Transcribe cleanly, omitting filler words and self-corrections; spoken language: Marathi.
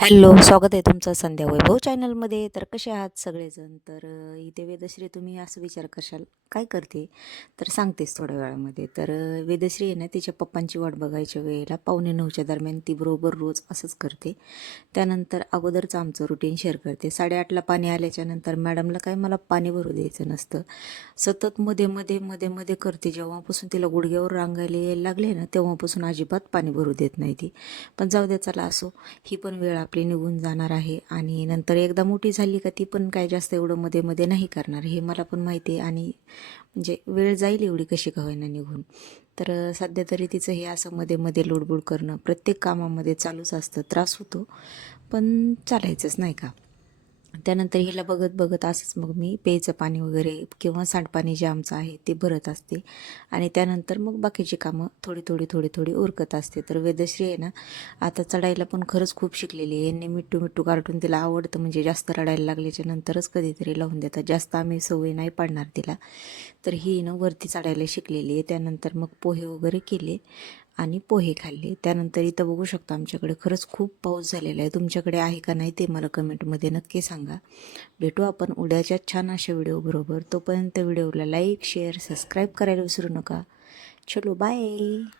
हॅलो, स्वागत आहे तुमचं संध्या वैभव चॅनलमध्ये. तर कसे आहात सगळेजण? तर इथे वेदश्री, तुम्ही असं विचार करशाल काय करते? तर सांगतेच थोड्या वेळामध्ये. तर वेदश्री आहे ना, तिच्या पप्पांची वाट बघायच्या वेळेला 8:45च्या दरम्यान ती बरोबर रोज असंच करते. त्यानंतर अगोदरचं आमचं रुटीन शेअर करते. 8:30ला पाणी आल्याच्या नंतर मॅडमला काय मला पाणी भरू द्यायचं नसतं. सतत मध्ये मध्ये मध्ये मध्ये करते. जेव्हापासून तिला गुडघ्यावर रांगायला यायला लागले ना, तेव्हापासून अजिबात पाणी भरू देत नाही ती. पण जाऊ द्या, चला असो, ही पण वेळ आपली निघून जाणार आहे. आणि नंतर एकदा मोठी झाली का ती पण काय जास्त एवढं मध्ये मध्ये नाही करणार, हे मला पण माहिती आहे. आणि म्हणजे वेळ जाईल एवढी कशी का होईना निघून. तर सध्या तरी तिचं हे असं मध्ये मध्ये लुडबुड करणं प्रत्येक कामामध्ये चालूच असतं. त्रास होतो, पण चालायचंच नाही का. त्यानंतर हिला बघत बघत असंच मग मी प्यायचं पाणी वगैरे किंवा सांडपाणी जे आमचं आहे ते भरत असते. आणि त्यानंतर मग बाकीची कामं थोडी थोडी थोडी थोडी उरकत असते. तर वेदश्री आहे ना, आता चढायला पण खरंच खूप शिकलेली आहे. यांनी मिट्टू मिट्टू कार्टून तिला आवडतं, म्हणजे जास्त रडायला लागल्याच्या नंतरच कधीतरी लावून देतात. जास्त आम्ही सवय नाही पाडणार तिला. तर ही ना वरती चढायला शिकलेली आहे. त्यानंतर मग पोहे वगैरे केले आणि पोहे खाल्ले. त्यानंतर इथं बघू शकतो आमच्याकडे खरंच खूप पाऊस झालेला आहे. तुमच्याकडे आहे का नाही ते मला कमेंटमध्ये नक्की सांगा. भेटू आपण उद्याच्या छान अशा व्हिडिओबरोबर. तोपर्यंत व्हिडिओला लाईक, शेअर, सबस्क्राईब करायला विसरू नका. चलो बाय.